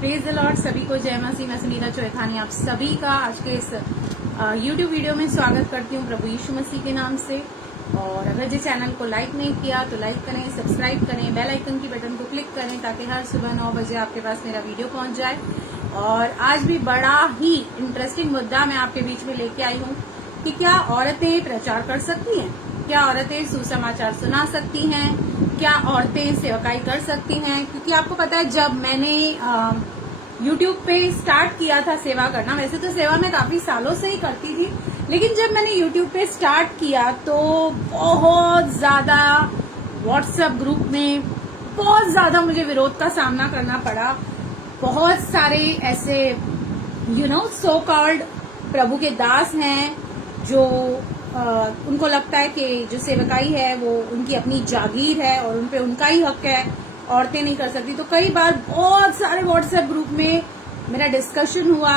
Praise the Lord. सभी को जय मसीह। मैं सुनीता चौहानी आप सभी का आज के इस YouTube वीडियो में स्वागत करती हूँ प्रभु यीशु मसीह के नाम से। और अगर जिस चैनल को लाइक नहीं किया तो लाइक करें, सब्सक्राइब करें, बेल आइकन की बटन को क्लिक करें ताकि हर सुबह 9 बजे आपके पास मेरा वीडियो पहुंच जाए। और आज भी बड़ा ही इंटरेस्टिंग मुद्दा मैं आपके बीच में लेके आई हूँ कि क्या औरतें प्रचार कर सकती हैं, क्या औरतें सुसमाचार सुना सकती हैं, क्या औरतें सेवकाई कर सकती हैं। क्योंकि आपको पता है जब मैंने YouTube पे स्टार्ट किया था सेवा करना, वैसे तो सेवा मैं काफी सालों से ही करती थी, लेकिन जब मैंने YouTube पे स्टार्ट किया तो बहुत ज्यादा व्हाट्सएप ग्रुप में बहुत ज्यादा मुझे विरोध का सामना करना पड़ा। बहुत सारे ऐसे सो कॉल्ड प्रभु के दास हैं जो उनको लगता है कि जो सेवकाई है वो उनकी अपनी जागीर है और उनपे उनका ही हक है, औरतें नहीं कर सकती। तो कई बार बहुत सारे व्हाट्सएप ग्रुप में मेरा डिस्कशन हुआ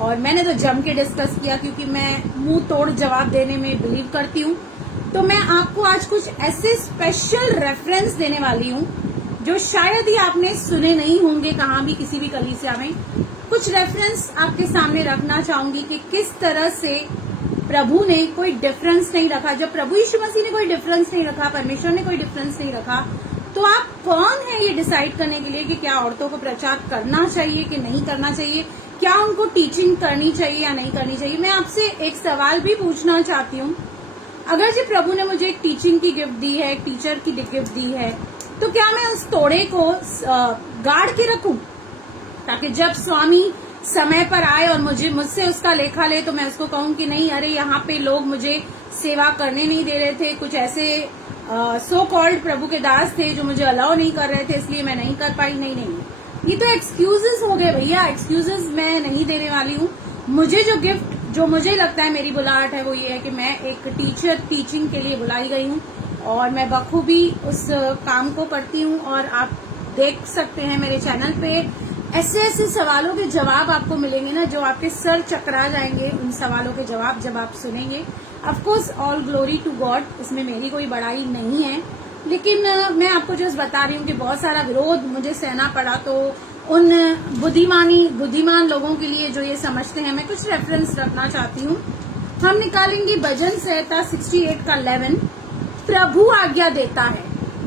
और मैंने तो जम के डिस्कस किया क्योंकि मैं मुंह तोड़ जवाब देने में बिलीव करती हूँ। तो मैं आपको आज कुछ ऐसे स्पेशल रेफरेंस देने वाली हूँ जो शायद ही आपने सुने नहीं होंगे कहाँ भी, किसी भी कलीसिया में। कुछ रेफरेंस आपके सामने रखना चाहूंगी कि किस तरह से प्रभु ने कोई डिफरेंस नहीं रखा। जब प्रभु यीशु मसीह ने कोई डिफरेंस नहीं रखा, परमेश्वर ने कोई डिफरेंस नहीं रखा, तो आप कौन है ये डिसाइड करने के लिए कि क्या औरतों को प्रचार करना चाहिए कि नहीं करना चाहिए, क्या उनको टीचिंग करनी चाहिए या नहीं करनी चाहिए। मैं आपसे एक सवाल भी पूछना चाहती हूँ, अगर जी प्रभु ने मुझे एक टीचिंग की गिफ्ट दी है, एक टीचर की गिफ्ट दी है, तो क्या मैं उस तोड़े को गाड़ के रखूं ताकि जब स्वामी समय पर आए और मुझसे उसका लेखा ले तो मैं उसको कहूं कि नहीं, अरे यहाँ पे लोग मुझे सेवा करने नहीं दे रहे थे, कुछ ऐसे सो कॉल्ड प्रभु के दास थे जो मुझे अलाउ नहीं कर रहे थे इसलिए मैं नहीं कर पाई। नहीं, ये तो एक्सक्यूजेस हो गए भैया। एक्सक्यूजेस मैं नहीं देने वाली हूँ। मुझे जो गिफ्ट, जो मुझे लगता है मेरी बुलाहट है, वो ये है कि मैं एक टीचिंग के लिए बुलाई गई हूँ और मैं बखूबी उस काम को करती हूँ। और आप देख सकते हैं मेरे चैनल पे ऐसे ऐसे सवालों के जवाब आपको मिलेंगे ना जो आपके सर चकरा जाएंगे। उन सवालों के जवाब जब आप सुनेंगे, of course all glory to God, इसमें मेरी कोई बड़ाई नहीं है, लेकिन मैं आपको जस्ट बता रही हूँ कि बहुत सारा विरोध मुझे सहना पड़ा। तो उन बुद्धिमान लोगों के लिए जो ये समझते हैं, मैं कुछ रेफरेंस रखना चाहती हूँ। हम निकालेंगे भजन संहिता 68 का 11। प्रभु आज्ञा देता है।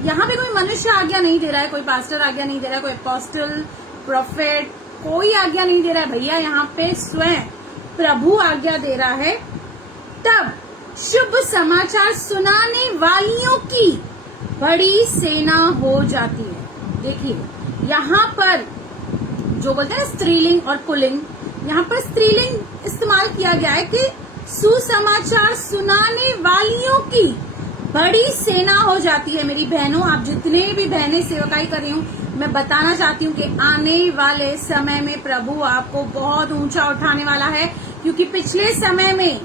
यहाँ पे कोई मनुष्य आज्ञा नहीं दे रहा है, कोई पास्टर आज्ञा नहीं दे रहा है, कोई अपोस्टल, प्रोफेट, कोई आज्ञा नहीं दे रहा है भैया। यहाँ पे स्वयं प्रभु आज्ञा दे रहा है। तब शुभ समाचार सुनाने वालियों की बड़ी सेना हो जाती है। देखिए यहाँ पर जो बोलते हैं स्त्रीलिंग और पुल्लिंग, यहाँ पर स्त्रीलिंग इस्तेमाल किया गया है कि सुसमाचार सुनाने वालियों की बड़ी सेना हो जाती है। मेरी बहनों, आप जितने भी बहनें सेवकाई कर रही हूँ, मैं बताना चाहती हूँ कि आने वाले समय में प्रभु आपको बहुत ऊंचा उठाने वाला है। क्योंकि पिछले समय में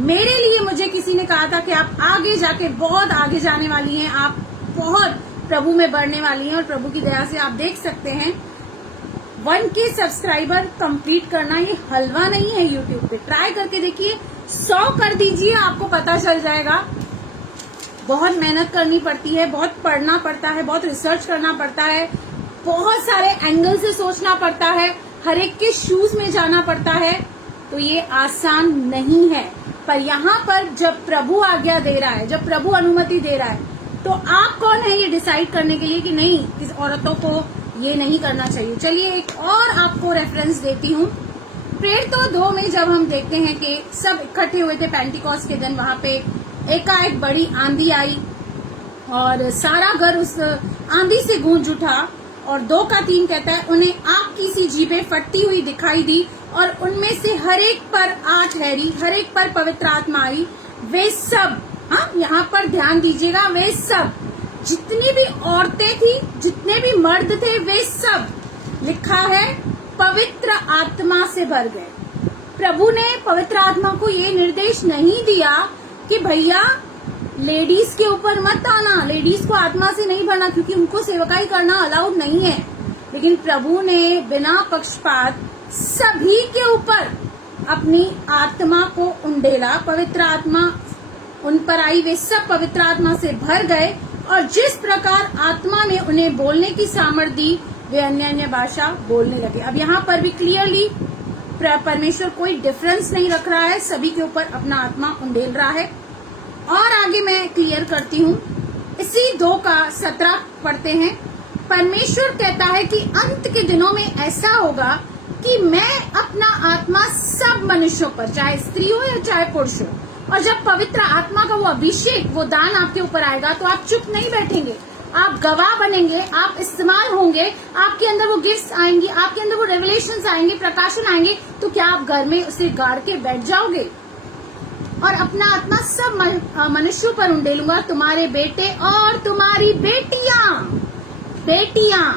मेरे लिए मुझे किसी ने कहा था कि आप आगे जाके बहुत आगे जाने वाली हैं, आप बहुत प्रभु में बढ़ने वाली हैं। और प्रभु की दया से आप देख सकते हैं 1K सब्सक्राइबर कंप्लीट करना ये हलवा नहीं है। यूट्यूब पे ट्राई करके देखिए, 100 कर दीजिए, आपको पता चल जाएगा। बहुत मेहनत करनी पड़ती है, बहुत पढ़ना पड़ता है, बहुत रिसर्च करना पड़ता है, बहुत सारे एंगल से सोचना पड़ता है, हर एक के शूज में जाना पड़ता है। तो ये आसान नहीं है। पर यहाँ पर जब प्रभु आज्ञा दे रहा है, जब प्रभु अनुमति दे रहा है, तो आप कौन है ये डिसाइड करने के लिए कि नहीं, किस औरतों को ये नहीं करना चाहिए। चलिए एक और आपको रेफरेंस देती हूँ। प्रेरितों 2 में जब हम देखते हैं कि सब इकट्ठे हुए थे पेंटिकॉस्ट के दिन, वहां पे एकाएक बड़ी आंधी आई और सारा घर उस आंधी से गूंज उठा। और 2 का 3 कहता है, उन्हें आग की सी जीभें फटती हुई दिखाई दी और उनमें से हर एक पर आग ठहरी, हर एक पर पवित्र आत्मा आई। वे सब, हाँ यहाँ पर ध्यान दीजिएगा, वे सब जितनी भी औरतें थी, जितने भी मर्द थे, वे सब, लिखा है, पवित्र आत्मा से भर गए। प्रभु ने पवित्र आत्मा को ये निर्देश नहीं दिया कि भैया लेडीज के ऊपर मत आना, लेडीज को आत्मा से नहीं भरना, क्योंकि उनको सेवकाई करना अलाउड नहीं है। लेकिन प्रभु ने बिना पक्षपात सभी के ऊपर अपनी आत्मा को उंडेला, पवित्र आत्मा उन पर आई, वे सब पवित्र आत्मा से भर गए और जिस प्रकार आत्मा ने उन्हें बोलने की सामर्थ्य दी, वे अन्य अन्य भाषा बोलने लगे। अब यहाँ पर भी क्लियरली परमेश्वर कोई डिफरेंस नहीं रख रहा है, सभी के ऊपर अपना आत्मा उंडेल रहा है। और आगे मैं क्लियर करती हूँ, इसी 2:17 पढ़ते हैं। परमेश्वर कहता है कि अंत के दिनों में ऐसा होगा कि मैं अपना आत्मा सब मनुष्यों पर, चाहे स्त्री हो या चाहे पुरुष हो, और जब पवित्र आत्मा का वो अभिषेक, वो दान आपके ऊपर आएगा तो आप चुप नहीं बैठेंगे, आप गवाह बनेंगे, आप इस्तेमाल होंगे, आपके अंदर वो गिफ्ट्स आएंगी, आपके अंदर वो रेवलेशंस आएंगे, प्रकाशन आएंगे। तो क्या आप घर में उसे गाड़ के बैठ जाओगे? और अपना आत्मा सब मनुष्यों पर उंडेलूंगा, तुम्हारे बेटे और तुम्हारी बेटियां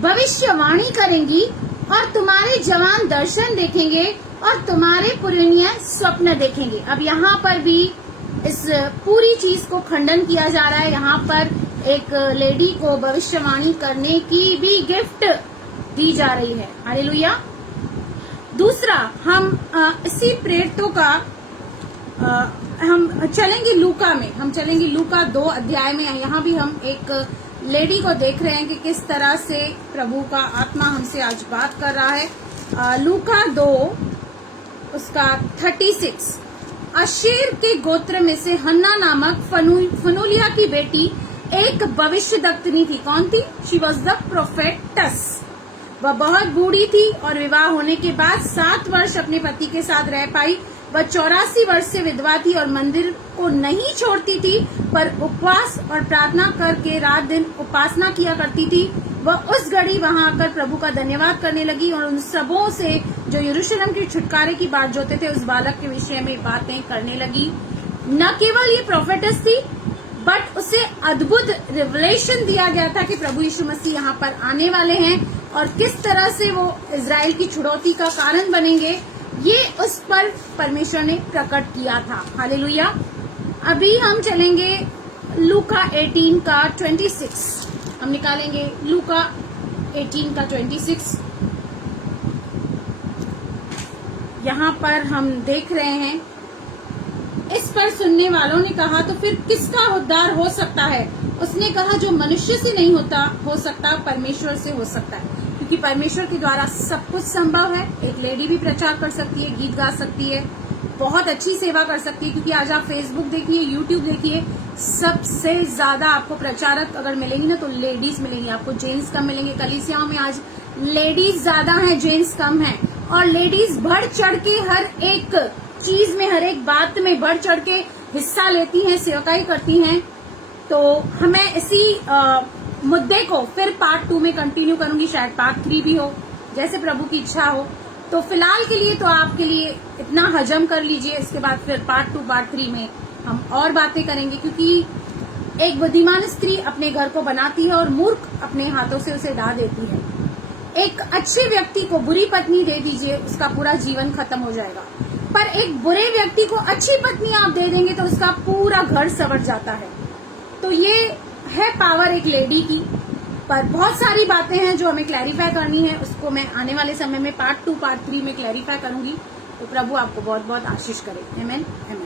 भविष्यवाणी करेंगी, और तुम्हारे जवान दर्शन देखेंगे, और तुम्हारे पुरनिया स्वप्न देखेंगे। अब यहाँ पर भी इस पूरी चीज को खंडन किया जा रहा है। यहाँ पर एक लेडी को भविष्यवाणी करने की भी गिफ्ट दी जा रही है। हालेलुया। दूसरा, हम इसी प्रेरितों का हम चलेंगे लूका में, हम चलेंगे लूका 2 अध्याय में। यहाँ भी हम एक लेडी को देख रहे हैं कि किस तरह से प्रभु का आत्मा हमसे आज बात कर रहा है। लूका 2 उसका 36। अशेर के गोत्र में से हन्ना नामक फनुलिया की बेटी एक भविष्यद्वक्तिनी थी। कौन थी? She was the prophetess. वह बहुत बूढ़ी थी और विवाह होने के बाद 7 वर्ष अपने पति के साथ रह पाई। वह 84 वर्ष से विधवा थी और मंदिर को नहीं छोड़ती थी, पर उपवास और प्रार्थना करके रात दिन उपासना किया करती थी। वह उस घड़ी वहां आकर प्रभु का धन्यवाद करने लगी और उन सबों से जो यरूशलेम के छुटकारे की बात जोते थे, उस बालक के विषय में बातें करने लगी। न केवल ये प्रोफेटस थी, बट उसे अद्भुत रिवलेशन दिया गया था कि प्रभु यीशु मसीह यहाँ पर आने वाले हैं और किस तरह से वो इजराइल की छुड़ौती का कारण बनेंगे, ये उस पर परमेश्वर ने प्रकट किया था। हालेलुया। अभी हम चलेंगे लूका 18 का 26। हम निकालेंगे लूका 18 का 26। यहाँ पर हम देख रहे हैं, इस पर सुनने वालों ने कहा, तो फिर किसका उद्धार हो सकता है? उसने कहा, जो मनुष्य से नहीं हो सकता परमेश्वर से हो सकता है, क्योंकि परमेश्वर के द्वारा सब कुछ संभव है। एक लेडी भी प्रचार कर सकती है, गीत गा सकती है, बहुत अच्छी सेवा कर सकती है। क्योंकि आज आप फेसबुक देखिए, यूट्यूब देखिए, सबसे ज्यादा आपको प्रचारक अगर मिलेंगी ना तो लेडीज मिलेंगी, आपको जेंट्स कम मिलेंगे। कलीसियाओं में आज लेडीज ज्यादा हैं, जेंट्स कम हैं, और लेडीज बढ़ चढ़ के हर एक चीज में, हर एक बात में बढ़ चढ़ के हिस्सा लेती हैं, सेवकाई करती हैं। तो हमें इसी मुद्दे को फिर पार्ट 2 में कंटिन्यू करूंगी, शायद पार्ट 3 भी हो, जैसे प्रभु की इच्छा हो। तो फिलहाल के लिए तो आपके लिए इतना हजम कर लीजिए, इसके बाद फिर पार्ट 2 पार्ट 3 में हम और बातें करेंगे। क्योंकि एक बुद्धिमान स्त्री अपने घर को बनाती है और मूर्ख अपने हाथों से उसे ढा देती है। एक अच्छे व्यक्ति को बुरी पत्नी दे दीजिए, उसका पूरा जीवन खत्म हो जाएगा। पर एक बुरे व्यक्ति को अच्छी पत्नी आप दे देंगे तो उसका पूरा घर संवर जाता है। तो ये है पावर एक लेडी की। पर बहुत सारी बातें हैं जो हमें क्लैरिफाई करनी है, उसको मैं आने वाले समय में पार्ट 2 पार्ट 3 में क्लैरिफाई करूंगी। तो प्रभु आपको बहुत बहुत आशीष करे। आमेन, आमेन।